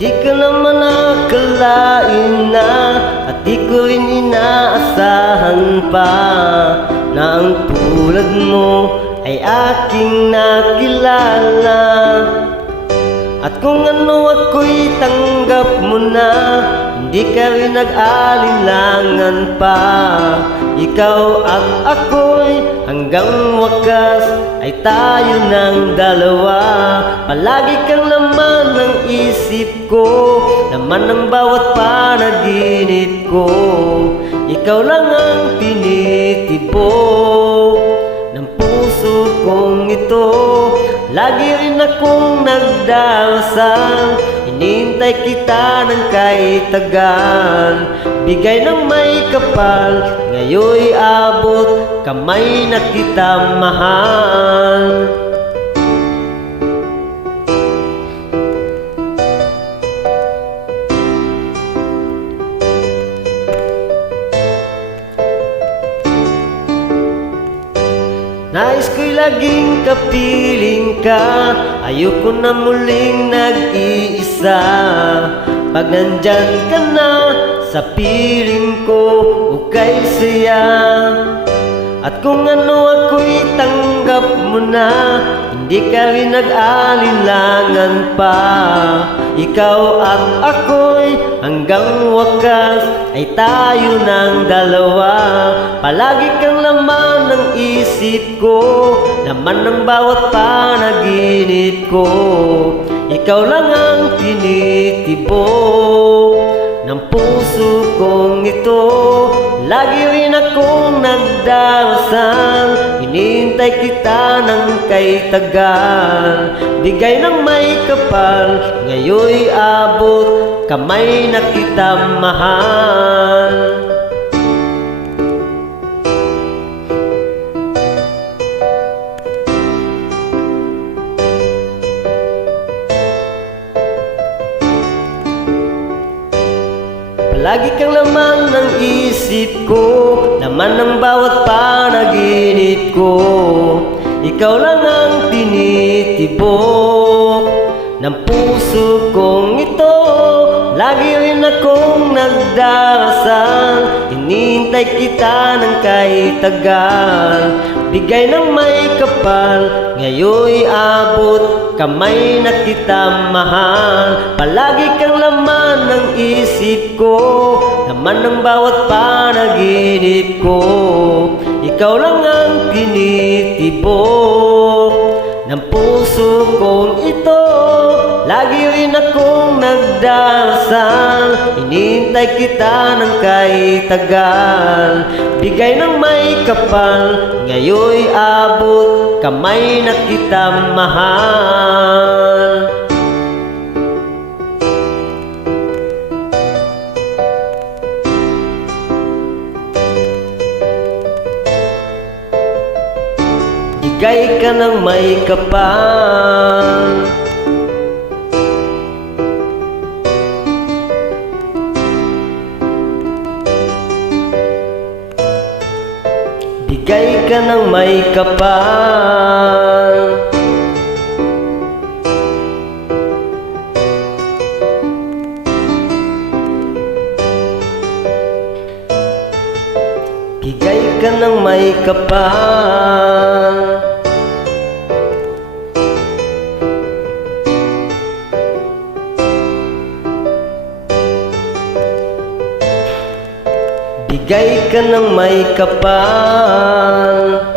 Di ka naman akalain na at di ko rin inaasahan pa na ang tulad mo ay aking nakilala. At kung ano ako'y tanggap mo na, hindi ka rin nag-alinlangan pa. Ikaw at ako'y hanggang wakas ay tayo ng dalawa. Palagi kang laman ng isip ko, laman ng bawat panaginip ko. Ikaw lang ang tinitibok ng puso kong ito. Lagi rin akong nagdarasal, hinintay kita ng kahit tagal. Bigay ng may kapal, ngayon'y abot, kamay na kita mahal. Nais ko'y laging kapiling ka, ayoko na muling nag-iisa. Pag nandyan ka na sa piling ko, ukay saya. At kung ano ako'y tanggap mo na, hindi ka rin nag-alinlangan pa. Ikaw at ako'y hanggang wakas ay tayo ng dalawa. Palagi kang laman ng isip ko, laman ng bawat panaginip ko. Ikaw lang ang tinitibok ng puso kong ito. Lagi rin akong nagdarasal, hinintay kita ng kay tagal. Bigay ng may kapal, ngayon'y abot, kamay na kita mahal. Palagi kang laman ng isip ko, laman ng bawat panaginip ko. Ikaw lang ang tinitibok ng puso kong ito. Lagi rin akong nagdarasal, hinintay kita ng kahit tagal. Bigay ng may kapal, ngayon'y abot, kamay na kita mahal. Palagi kang laman ng isip ko, laman ng bawat panaginip ko. Ikaw lang ang tinitibok ng puso kong ito. Lagi rin akong nagdarasal, hinintay kita ng kahit tagal. Bigay ng may kapal, ngayon'y abot, kamay na kita mahal. Bigay ka ng may kapal, bigay ka ng may kapal. Bigay ka ng may kapal. Bigay ka ng may kapal.